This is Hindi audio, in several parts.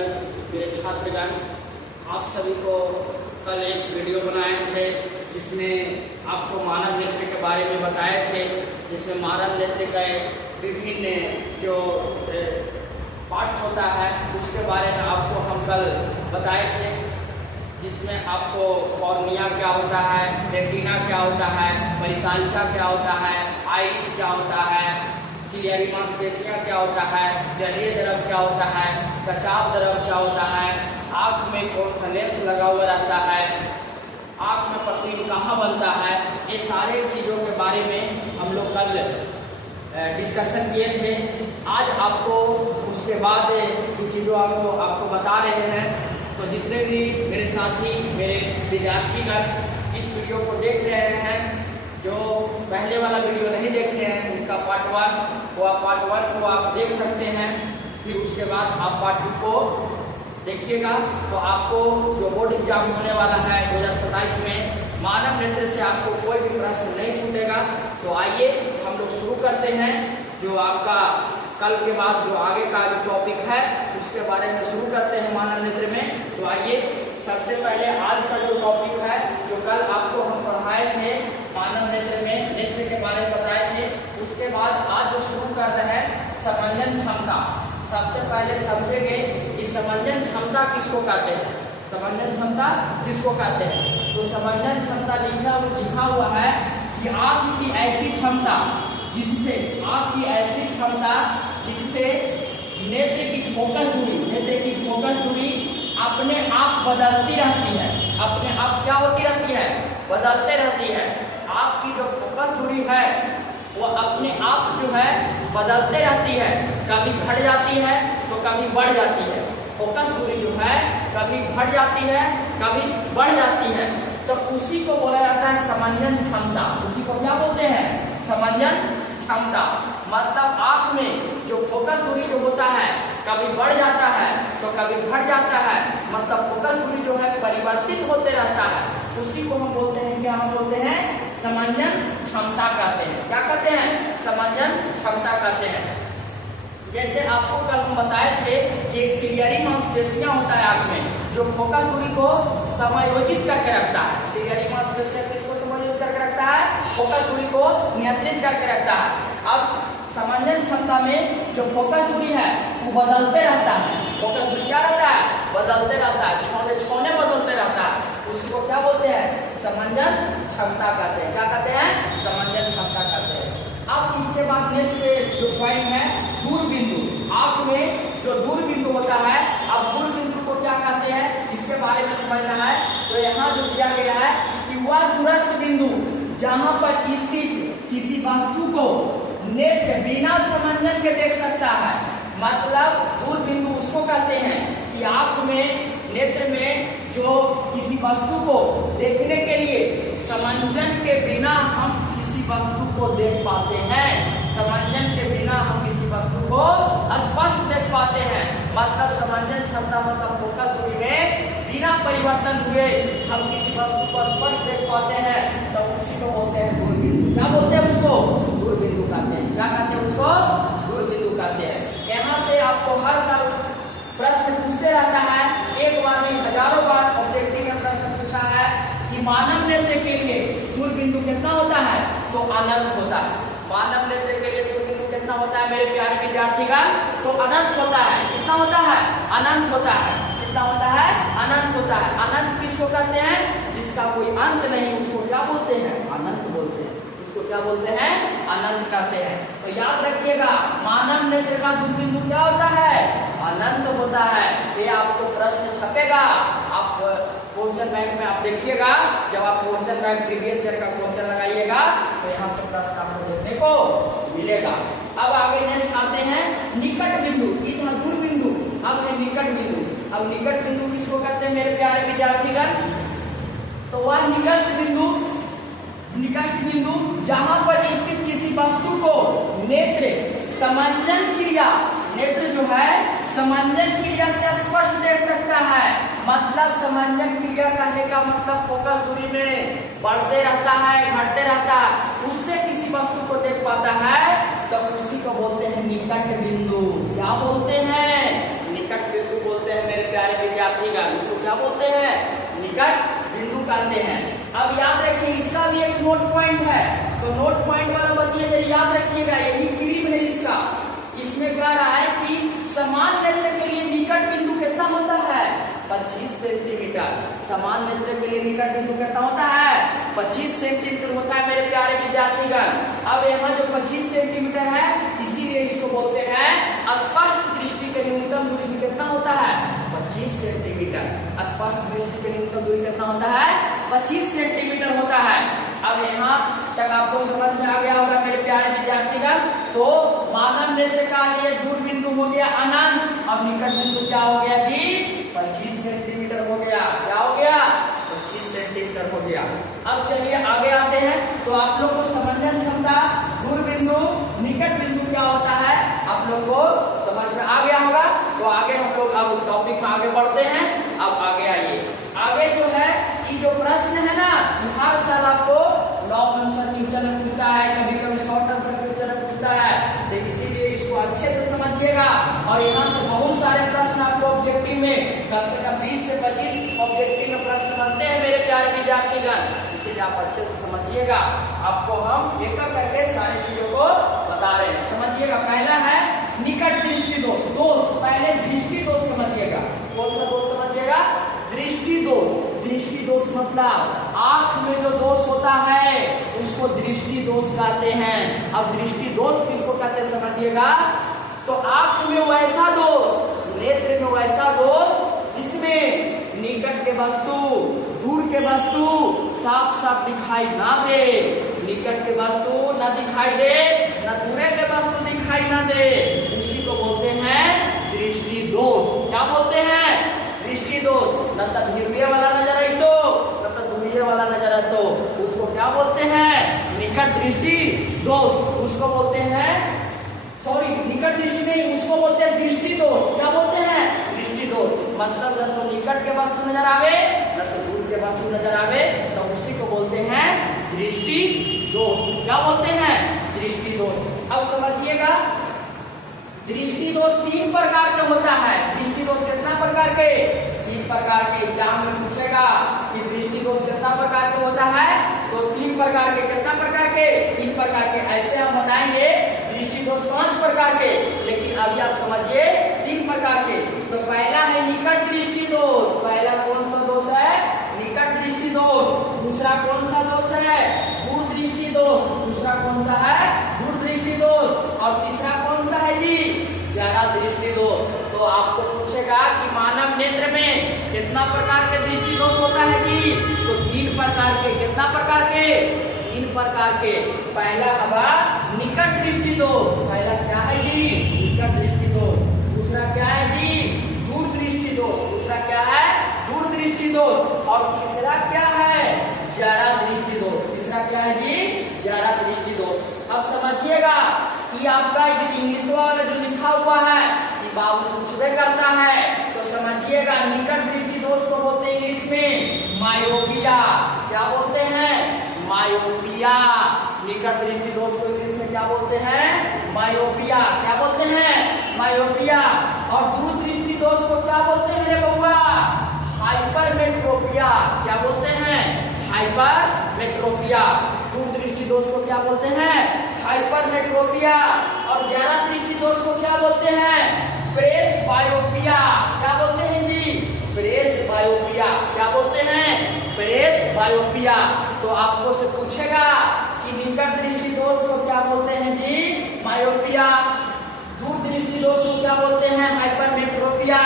विद्यार्थीगण, मेरे छात्रगण, आप सभी को कल एक वीडियो बनाए थे जिसमें आपको मानव नेत्र के बारे में बताए थे, जिसमें मानव नेत्र का विभिन्न जो पार्ट्स होता है उसके बारे में आपको हम कल बताए थे, जिसमें आपको कॉर्निया क्या होता है, रेटिना क्या होता है, परितालिका क्या होता है, आइरिस क्या होता है, सिलियरी मांसपेशियां क्या होता है, जलीय द्रव क्या होता है, कचाव द्रव क्या होता है, आँख में कौन सा लेंस लगा हुआ रहता है, आँख में प्रतिबिंब कहाँ बनता है, ये सारे चीज़ों के बारे में हम लोग कल डिस्कशन किए थे। आज आपको उसके बाद ये चीज़ों आपको बता रहे हैं। तो जितने भी मेरे साथी, मेरे विद्यार्थीगण इस वीडियो को देख रहे हैं, जो पहले वाला वीडियो नहीं देखे हैं उनका पार्ट 1 वो आप पार्ट 1 को आप देख सकते हैं, फिर उसके बाद आप पार्ट 2 को देखिएगा। तो आपको जो बोर्ड एग्जाम होने वाला है 2027 में, मानव नेत्र से आपको कोई भी प्रश्न नहीं छूटेगा। तो आइए हम लोग शुरू करते हैं। जो आपका कल के बाद जो आगे का जो टॉपिक है उसके बारे में शुरू करते हैं मानव नेत्र में। तो आइए सबसे पहले आज का जो टॉपिक है, जो कल आपको हम पढ़ाए थे मानव नेत्र में, नेत्र के बारे में बताए थे, उसके बाद आज जो शुरू कर रहे हैं समंजन क्षमता। सबसे पहले समझेंगे कि समंजन क्षमता किसको कहते हैं, समंजन क्षमता किसको कहते हैं। तो समंजन क्षमता लिखा हुआ है कि आँख की ऐसी क्षमता जिससे नेत्र की फोकस दूरी अपने आप बदलती रहती है, अपने आप क्या होती रहती है, बदलते रहती है। आपकी जो फोकस दूरी है वो अपने आप जो है बदलते रहती है, कभी घट जाती है तो कभी बढ़ जाती है। फोकस दूरी जो है कभी घट जाती है, कभी बढ़ जाती है। तो उसी को बोला जाता है समंजन क्षमता। उसी को क्या बोलते हैं, समंजन क्षमता। मतलब आँख में जो फोकस दूरी जो होता है कभी बढ़ जाता है तो कभी घट जाता है, मतलब फोकस दूरी जो है परिवर्तित होते रहता है। उसी को हम बोलते हैं, क्या हम बोलते हैं, समंजन क्षमता कहते हैं। क्या कहते हैं, समंजन क्षमता कहते हैं। जैसे आपको कल हम बताए थे कि एक सिलियरी मांसपेशियां होता है आँख में, जो फोकस दूरी को समायोजित करके रखता है। सिलियरी मांसपेशियां किसको समायोजित करके रखता है, फोकस दूरी को नियंत्रित करके रखता है। अब समंजन क्षमता में जो फोकस दूरी है वो बदलते रहता है। फोकस दूरी क्या रहता है, बदलते रहता है, छोने बदलते रहता है। उसी को क्या बोलते हैं, समंजन क्षमता कहते हैं। क्या कहते हैं, समंजन क्षमता कहते हैं। अब इसके बाद नेक्स्ट जो पॉइंट है, दूरबिंदु। आँख में जो दूरबिंदु होता है, अब दूरबिंदु को क्या कहते हैं इसके बारे में समझना है। तो यहाँ जो दिया गया है कि वह दूरस्थ बिंदु जहाँ पर स्थित किसी वस्तु को नेत्र बिना समंजन के देख सकता है। मतलब दूरबिंदु उसको कहते हैं कि आँख में, नेत्र में जो किसी वस्तु को देखने के लिए समंजन के बिना हम किसी वस्तु को देख पाते हैं। समंजन के बिना हम किसी वस्तु को स्पष्ट देख पाते हैं। मतलब समंजन क्षमता मतलब फोकस दूरी में बिना परिवर्तन हुए हम किसी वस्तु को स्पष्ट देख पाते हैं, तो उसी को बोलते हैं दूरबिंदु। क्या बोलते हैं उसको, दूरबिंदु कहते हैं। क्या कहते हैं उसको, दूरबिंदु कहते हैं। यहाँ से आपको हर साल प्रश्न पूछते रहता है, एक बार नहीं हजारों बार ऑब्जेक्टिव में प्रश्न पूछा है कि मानव नेत्र के लिए दूरबिंदु कितना होता है, तो अनंत होता है। मानव नेत्र के लिए दूरबिंदु कितना होता है मेरे प्यारे विद्यार्थीगण, तो अनंत होता है। कितना होता है, अनंत होता है। कितना होता है, अनंत होता है। अनंत किसको कहते हैं, जिसका कोई अंत नहीं, उसको क्या बोलते हैं, अनंत बोलते हैं। उसको क्या बोलते हैं, अनंत कहते हैं। तो याद रखिएगा, मानव नेत्र का दूरबिंदु क्या होता है, अनंत होता है। ये आपको प्रश्न छपेगा, आप क्वेश्चन बैंक में आप देखिएगा, जब आप क्वेश्चन बैंक प्रीवियस ईयर का क्वेश्चन लगाइएगा तो यहाँ से प्रश्न आपको देखने को मिलेगा। अब आगे नेक्स्ट आते हैं निकट बिंदु। इधर दूरबिंदु, अब है निकट बिंदु। अब निकट बिंदु किसको कहते हैं मेरे प्यारे विद्यार्थीगण, तो वह निकट बिंदु जहां पर स्थित किसी वस्तु को नेत्र समंजन क्रिया, नेत्र जो है समंजन क्रिया से स्पष्ट देख सकता है। मतलब समंजन क्रिया कहने का मतलब फोकस दूरी में बढ़ते रहता है, घटते रहता है, उससे किसी वस्तु को देख पाता है, तो उसी को बोलते हैं निकट बिंदु। क्या बोलते हैं, निकट बिंदु बोलते बोलते हैं मेरे प्यारे विद्यार्थीगण, उसको क्या बोलते हैं? निकट बिंदु कहते हैं। अब याद रखिए इसका भी एक नोट पॉइंट है, तो नोट पॉइंट वाला बतिया जरा याद रखिएगा, यही क्रीम है इसका। इसमें कह रहा है कि समान नेत्र के लिए निकट बिंदु कितना होता है? 25 सेंटीमीटर। समान नेत्र के लिए निकट बिंदु कितना होता है? 25 सेंटीमीटर होता है मेरे प्यारे विद्यार्थीगण। अब यहाँ जो 25 सेंटीमीटर है, इसीलिए इसको बोलते हैं स्पष्ट दृष्टि के न्यूनतम दूरी भी कितना होता है? 25 सेंटीमीटर। स्पष्ट दृष्टि के न्यूनतम दूरी कितना होता है? 25 सेंटीमीटर होता है। अब यहाँ तक आपको समझ में आ गया होगा मेरे प्यारे विद्यार्थीगण। तो मानव नेत्र का लिए दूर बिंदु हो गया अनंत, और निकट बिंदु क्या हो गया जी? 25 सेंटीमीटर हो गया। क्या हो गया? 25 सेंटीमीटर हो गया। अब चलिए आगे आते हैं। तो आप लोग को समंजन क्षमता, दूर बिंदु, निकट बिंदु क्या होता है आप लोग को समझ में आ गया होगा। तो आगे हम लोग अब टॉपिक में आगे बढ़ते हैं। अब आगे आइए, आगे जो है ये जो प्रश्न है ना, हर साल आपको लॉन्ग आंसर क्वेश्चन पूछता है, कभी कभी शॉर्ट आंसर क्वेश्चन पूछता है, तो इसीलिए इसको अच्छे से समझिएगा। और यहाँ से बहुत सारे प्रश्न आपको ऑब्जेक्टिव में कम से कम 20 से 25 ऑब्जेक्टिव में प्रश्न बनते हैं मेरे प्यारे विद्यार्थीगण, इसीलिए आप अच्छे से समझिएगा। आपको हम एक एक करके सारी चीजों को बता रहे हैं, समझिएगा। पहला है निकट दृष्टि दोष। दोष पहले दृष्टि दोष समझिएगा। कौन सा दोष समझिएगा? दृष्टि दोष। दृष्टि दोष मतलब आंख में जो दोष होता है उसको दृष्टि दोष कहते हैं। अब दृष्टि दोष किसको कहते हैं समझिएगा। तो आंख में वैसा दोष, नेत्र में वैसा दोष जिसमें निकट के वस्तु, दूर के वस्तु साफ साफ दिखाई ना दे। निकट के वस्तु न दिखाई दे, न दूर के वस्तु दिखाई ना दे, उसी को बोलते हैं दृष्टि दोष। क्या बोलते हैं? दृष्टि दोष। न तो भिड़िए वाला नजर आई तो, न तो दूरिये वाला नजर आई तो, उसको क्या बोलते हैं? निकट दृष्टि दोष। उसको बोलते हैं, सॉरी निकट दृष्टि नहीं, उसको बोलते हैं दृष्टि दोष। क्या बोलते हैं? दृष्टि दोष। मतलब न तो निकट के वस्तु नजर आवे, न तो दूर के वस्तु नजर आवे, तो उसी को बोलते हैं दृष्टि दोष। क्या बोलते हैं? दृष्टि दोष। अब समझिएगा, दृष्टि दोष 3 प्रकार के होता है। दृष्टि दोष कितना प्रकार के? 3 प्रकार के। एग्जाम में पूछेगा कि दृष्टि दोष कितना प्रकार के होता है, तो 3 प्रकार के। कितना प्रकार के? 3 प्रकार के। ऐसे हम बताएंगे दृष्टि दोष 5 प्रकार के, लेकिन अभी आप समझिए 3 प्रकार के। तो पहला है निकट दृष्टि दोष। पहला कौन सा दोष है? निकट दृष्टि दोष। दूसरा कौन सा दोष है? दूर दृष्टि दोष। दूसरा कौन सा है? दूर दृष्टि दोष। और तीसरा कौन सा है जी? जरा दृष्टि दोष। तो आपको पूछेगा कि मानव नेत्र में कितना प्रकार के दृष्टि दोष होता है जी? तो 3 प्रकार के। कितना प्रकार के? 3 प्रकार के। पहला हवा निकट दृष्टि दोष। पहला क्या है जी? निकट दृष्टि दोष। दूसरा क्या है जी? दूर दृष्टि दोष। दूसरा क्या है? दूर दृष्टि दोष। और तीसरा क्या है? जरा दृष्टि दोष। तीसरा क्या है जी? जरा दृष्टि दोष। अब समझिएगा, ये आपका जो इंग्लिश वाला जो लिखा हुआ है ये बाबू पूछबे करता है, तो समझिएगा निकट दृष्टि दोष को बोलते हैं इंग्लिश में मायोपिया। क्या बोलते हैं? मायोपिया। निकट दृष्टि दोष को इंग्लिश में क्या बोलते हैं? मायोपिया। क्या बोलते हैं? मायोपिया। और दूर दृष्टि दोष को क्या बोलते हैं रे बउआ? हाइपरमेट्रोपिया। क्या बोलते हैं? हाइपरमेट्रोपिया। दूर दृष्टि दोष को क्या बोलते हैं? हाइपरमेट्रोपिया। और जरा दृष्टि दोष को क्या बोलते हैं? प्रेसबायोपिया। क्या बोलते हैं जी? प्रेसबायोपिया। क्या बोलते हैं? प्रेसबायोपिया। तो आपको से पूछेगा कि निकट दृष्टि दोष को क्या बोलते हैं जी? मायोपिया। दूर दृष्टि दोष को क्या बोलते हैं? हाइपरमेट्रोपिया।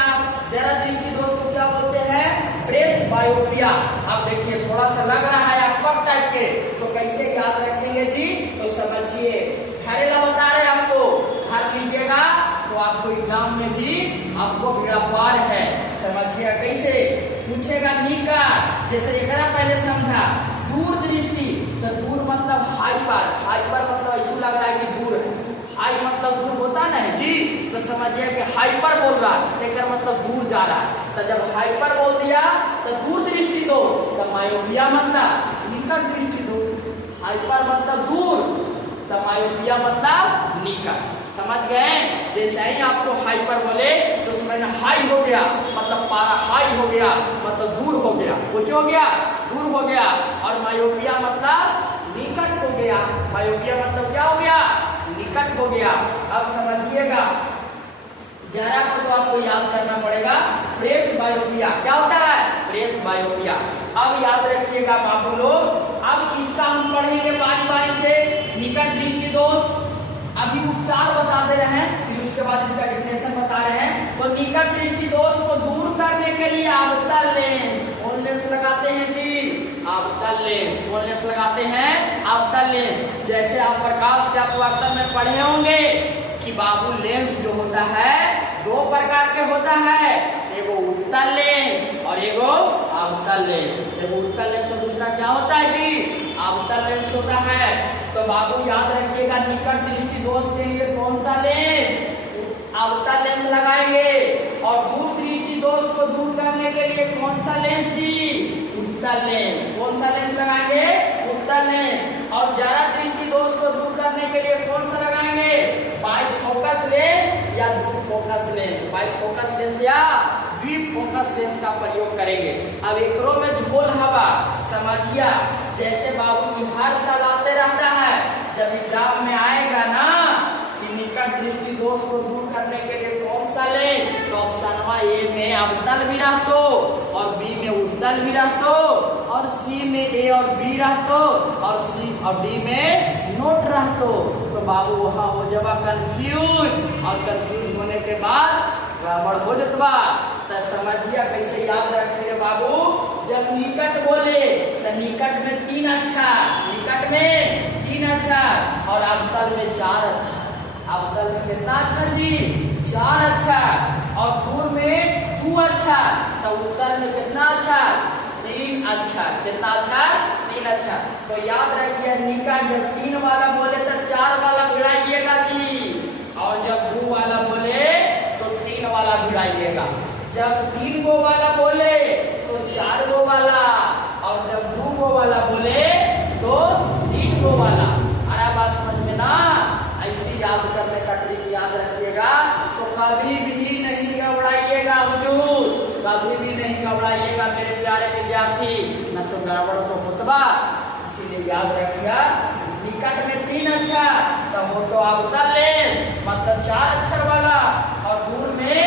जरा दृष्टि दोष को क्या बोलते हैं? प्रेसबायोपिया। अब देखिए थोड़ा सा लग रहा है आपको टाइप के, तो कैसे याद रखेंगे जी? तो समझिए, घरेला बता रहे आपको, हर लीजिएगा तो आपको एग्जाम में भी आपको बेड़ा पार है। समझिएगा कैसे पूछेगा? निकट, जैसे एक पहले समझा, दूर दृष्टि, तो दूर मतलब हाइपर। हाइपर मतलब ऐसा लग रहा है कि दूर है। हाई मतलब दूर होता ना है जी, तो समझिए कि हाइपर बोल रहा है, एक मतलब दूर जा रहा है। तो जब हाइपर बोल दिया तो दूर दृष्टि दो, तो मायोपिया मतलब निकट दृष्टि दो। हाइपर मतलब दूर, तो मायोपिया मतलब निकट। समझ गए? जैसे ही आपको हाइपर बोले तो समझना हाई हो गया, मतलब पारा हाई हो गया, मतलब दूर हो गया, कुछ हो गया, दूर हो गया। और मायोपिया मतलब निकट हो गया। मायोपिया मतलब क्या हो गया? निकट हो गया। अब समझिएगा, जरा को तो आपको याद करना पड़ेगा, प्रेस बायोपिया क्या होता है? प्रेस बायोपिया। अब याद रखिएगा बाबू लोग, अब इसका हम पढ़ेंगे बारी बारी से। निकट दृष्टि दोष अभी उपचार बता दे रहे हैं, फिर उसके बाद इसका डिफिनेशन बता रहे हैं। तो निकट दृष्टि दोष को दूर करने के लिए अवतल लेंस, कौन लेंस लगाते हैं जी? अवतल लेंस। कौन लेंस लगाते हैं? अवतल लेंस। जैसे आप प्रकाश के अपवर्तन में पढ़े होंगे कि बाबू लेंस जो होता है दो प्रकार के होता है, एगो उत्तल लेंस और एगो अवतल लेंस। एगो उत्तल लेंस और दूसरा क्या होता है जी? अवतल लेंस होता है। तो बाबू याद रखिएगा, निकट दृष्टि दोष के लिए कौन सा लेंस? अवतल लेंस लगाएंगे। और दूर दृष्टि दोष को दूर करने के लिए कौन सा लेंस जी? उत्तल लेंस। कौन सा लेंस लगाएंगे? उत्तल लेंस। और जरा दृष्टि दोष को दूर करने के लिए कौन सा लगाएंगे? वाइड फोकस लेंस या दूर focus lens. Wide focus lens या डीप फोकस लेंस का प्रयोग करेंगे। अब एकरो में झोल हवा समझिया, जैसे बाबू की हर साल आते रहता है, जब एग्जाम में आएगा ना कि निकट दृष्टि दोष को दूर करने के लिए कौन सा लेंस, तो ऑप्शन ए में अवतल भी रहतो और बी में उत्तल भी रहतो और सी में ए और बी रहतो और सी और डी में नोट रहतो। तो बाबू वहाँ हो जावा कंफ्यूज, और कंफ्यूज होने के बाद गड़बड़ हो जतवा। तो समझिए कैसे याद रखेंगे बाबू, जब निकट बोले तो निकट में 3 अक्षर, निकट में 3 अक्षर और अवतल में 4 अक्षर। अवतल में कितना अक्षर जी? 4 अक्षर। और दूर में 2 अक्षर। तो उत्तल में कितना अक्षर? 3 अक्षर। कितना अक्षर? 3 अक्षर। तो याद रखिए, निकट जब 3 वाला बोले तो 4 वाला भिड़ाइएगा जी, और जब 2 वाला बोले तो 3 वाला भिड़ाइएगा। जब 3 गो वाला बोले तो 4 गो वाला, और जब 2 गो वाला बोले तो 3 गो वाला। अरे बात समझ में ना? ऐसी याद करने का ट्रिक याद रखिएगा। तो कभी भी नहीं घबराइएगा हुजूर, कभी भी नहीं घबराइएगा मेरे प्यारे विद्यार्थी, न तो गड़बड़ तो होतबा। इसीलिए याद रखिए, निकट में 3 अक्षर तो हो तो अवतल लेंस मतलब 4 अक्षर वाला, और दूर में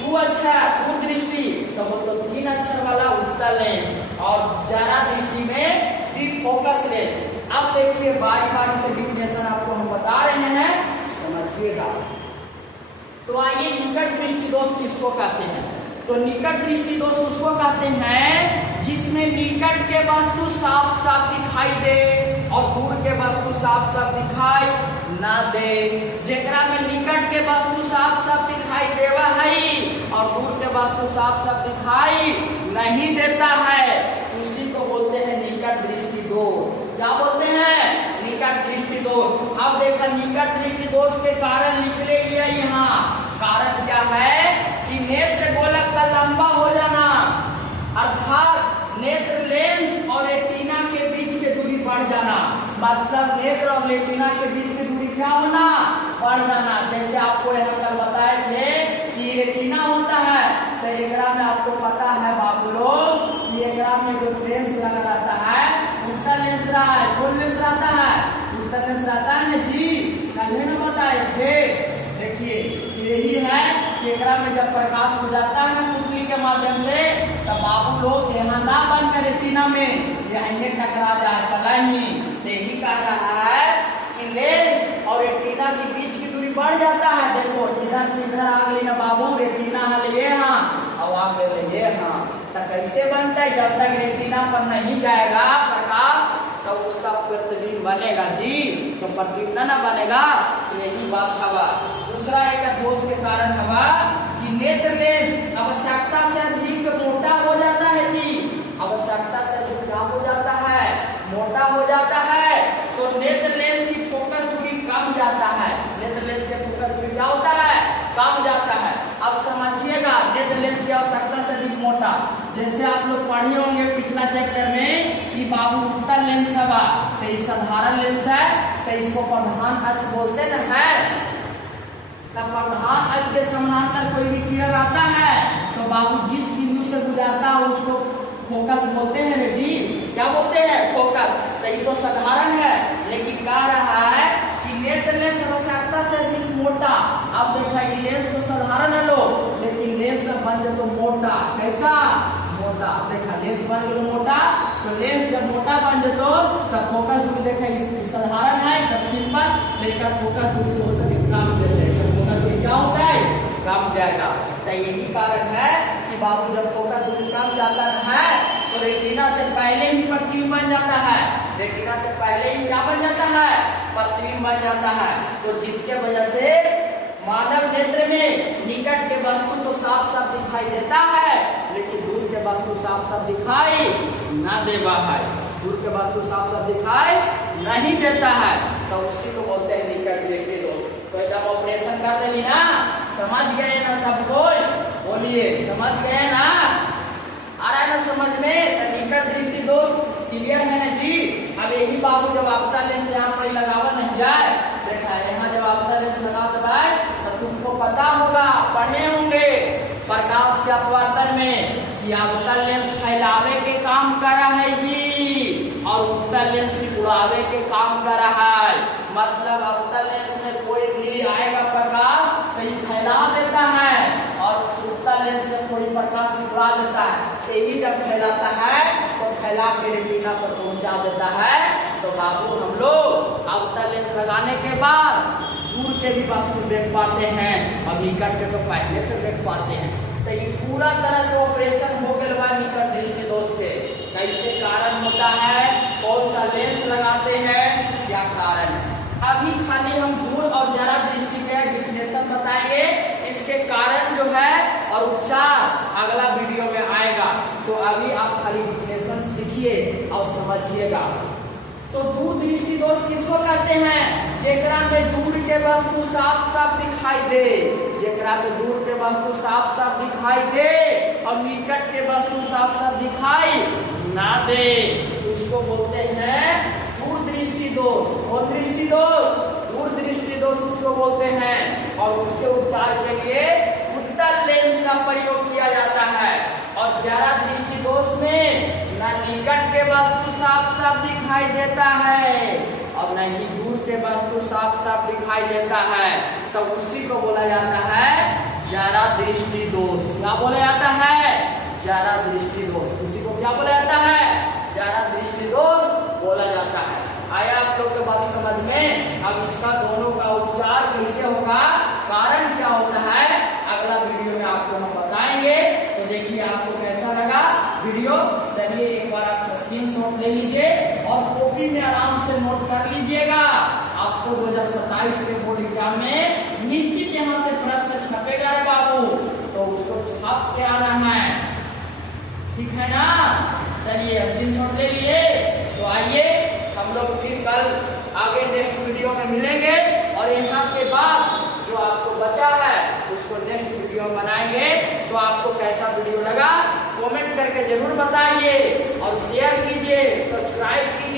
2 अक्षर दूर दृष्टि तो हो तो 3 अक्षर वाला उत्तल लेंस, और जरा दृष्टि में डीप फोकस लेंस। अब देखिए बारी बारी से डिफिनेशन आपको हम बता रहे हैं, समझिएगा। तो आइए, निकट दृष्टि दोष किसको कहते हैं? तो निकट दृष्टि दोष उसको कहते हैं जिसमें निकट के वस्तु साफ साफ दिखाई दे और दूर के वस्तु साफ साफ दिखाई ना दे। जेकरा में निकट के वस्तु साफ साफ दिखाई देवा है और दूर के वस्तु साफ साफ दिखाई नहीं देता है, उसी को बोलते हैं निकट दृष्टि दोष। क्या बोलते हैं? निकट दृष्टि दोष। अब देखा, निकट दृष्टि दोष के कारण निकले ये यहाँ। कारण क्या है कि नेत्र गोलक का लंबा हो जाना, अर्थात नेत्र लेंस और रेटिना के बीच के दूरी बढ़ जाना। मतलब नेत्र और रेटिना के बीच की दूरी क्या होना? बढ़ जाना। जैसे आपको यहाँ कल बताए थे कि रेटिना होता है, तो एकरा में आपको पता है बाबू लोग कि एकरा में जो लेंस लगा रहता है उत्तल लेंस रहा है। कौन लेंस रहता है? उत्तल लेंस रहता है ना जी, कल ही में बताए थे। देखिए यही है कि एकरा में जब प्रकाश हो जाता है ना पुतली के माध्यम से, तब बाबू लोग यहाँ ना बन कर रेटिना में यहीं टकरा जाए पला ही। यही कह रहा है कि लेंस और रेटिना के बीच की दूरी बढ़ जाता है। देखो इधर से इधर आ गई ना बाबू, रेटिना हल ये हाँ और आ गए ये हाँ, तो कैसे बनता है? जब तक रेटिना पर नहीं जाएगा प्रकाश तो उसका प्रतिबिंब बनेगा जी, तो प्रतिबिंब ना बनेगा। तो यही बात हवा। दूसरा एक दोष के कारण हवा कि नेत्र लेंस आवश्यकता से अधिक मोटा हो जाता है जी। आवश्यकता से अधिक क्या हो जाता है? मोटा हो जाता है। तो नेत्र लेंस की फोकस दूरी कम जाता है। नेत्र लेंस की फोकस दूरी क्या होता है? कम जाता है। अब समझिएगा, नेत्र लेंस की आवश्यकता से अधिक मोटा, जैसे आप लोग पढ़े होंगे पिछला चैप्टर में कि बाबू उत्तल लेंस है, तो ये साधारण लेंस है, तो इसको प्रधान अक्ष बोलते न है। तब प्रधान अक्ष के समानांतर कोई भी किरण आता है तो बाबू जिस बिंदु से गुजरता है उसको फोकस बोलते हैं ना जी। क्या बोलते हैं? फोकस। तो ये तो साधारण है, लेकिन कह रहा है कि नेत्र लेंस आवश्यकता से अधिक मोटा। अब देखा ये लेंस तो साधारण है लो, लेकिन लेंस बन जाए तो मोटा। कैसा? मोटा। देखा लेंस बन गया मोटा, तो लेंस जब मोटा बन जाए तब फोकस दूरी देखा इस साधारण है तब सिंपल, लेकर फोकस दूरी तो होता है कम देते हैं। फोकस दूरी क्या होता है? कम जाएगा। तो यही कारण है कि बाबू जब फोकस दूरी कम जाता है तो रेटिना से पहले ही प्रतिबिंब बन जाता है। रेटिना से पहले ही क्या बन जाता है? प्रतिबिंब बन जाता है। तो जिसके वजह से मानव नेत्र में निकट के वस्तु तो साफ साफ दिखाई देता है, लेकिन दूर के वस्तु साफ साफ दिखाई ना देता है। दूर के वस्तु साफ साफ दिखाई नहीं देता है, तो उसी को बोलते हैं निकट दृष्टि दोष। तो जब ऑपरेशन कर देंगे ना, समझ गए ना सब कोई? बोलिए समझ गए ना? आ रहा है ना समझ में? तो निकट दृष्टि दोष क्लियर है ना जी? अब यही बाबू जब आपका लेंस यहाँ पर लगावा नहीं जाए, देखा यहाँ जब आपका लेंस लगा दो तो तुमको पता होगा, पढ़े होंगे प्रकाश के अपवर्तन में कि अवतल लेंस फैलावे के काम कर रहा है जी, और उत्तल लेंस उड़ावे के काम कर रहा है। मतलब अवतल लेंस में कोई भी आएगा प्रकाश तो ये फैला देता है, और उत्तल लेंस में कोई प्रकाश उड़ा देता है। यही जब फैलाता है तो फैला के रेटिना पर पहुंचा देता है। तो बाबू हम लोग अवतल लेंस लगाने के बाद दूर के भी वस्तु देख पाते हैं, और निकट के तो पहले से देख पाते हैं। तो ये पूरा तरह से ऑपरेशन हो गया निकट दृष्टि दोष के। कैसे कारण होता है, कौन सा लेंस लगाते हैं, क्या कारण है। अभी खाली हम दूर और जरा दृष्टि के डिफिनेशन बताएंगे, इसके कारण जो है और उपचार अगला वीडियो में आएगा। तो अभी आप खाली डिफिनेशन सीखिए और समझिएगा। तो दूर दृष्टि दोष किसको कहते हैं? जेकरा में दूर के वस्तु साफ साफ दिखाई दे, जेकरा में दूर के वस्तु साफ साफ दिखाई दे और निकट के वस्तु साफ साफ दिखाई ना दे, उसको बोलते हैं दूर दृष्टि दोष। कौन दृष्टि दोष? दूर दृष्टि दोष उसको बोलते हैं। और उसके उपचार के लिए उत्तल लेंस का प्रयोग किया जाता है। और जरा दृष्टि दोष में ना निकट के वस्तु साफ साफ दिखाई देता है और न ही दूर के वस्तु साफ साफ दिखाई देता है, तो उसी को बोला जाता है जरा दृष्टि दोष। क्या बोला जाता है? जरा दृष्टि दोष। उसी को क्या बोला जाता है? जरा दृष्टि दोष बोला जाता है। आया आप लोग के बात समझ में? अब इसका दोनों का उपचार कैसे होगा, कारण क्या होता है, अगला वीडियो में आपको हम बताएंगे। तो देखिए आपको कैसा लगा वीडियो। चलिए एक बार आप स्क्रीनशॉट ले लीजिए और कॉपी में आराम से नोट कर लीजिएगा। आपको 2027 के बोर्ड एग्जाम में निश्चित यहाँ से प्रश्न छपेगा रे बाबू, तो उसको छाप के आना है, ठीक है ना? चलिए स्क्रीनशॉट ले लिए। तो आइए हम लोग फिर कल आगे नेक्स्ट वीडियो में मिलेंगे, और यहाँ के बाद जो आपको बचा है उसको नेक्स्ट वीडियो बनाएंगे। तो आपको कैसा वीडियो लगा कमेंट करके जरूर बताइए, और शेयर कीजिए, सब्सक्राइब कीजिए।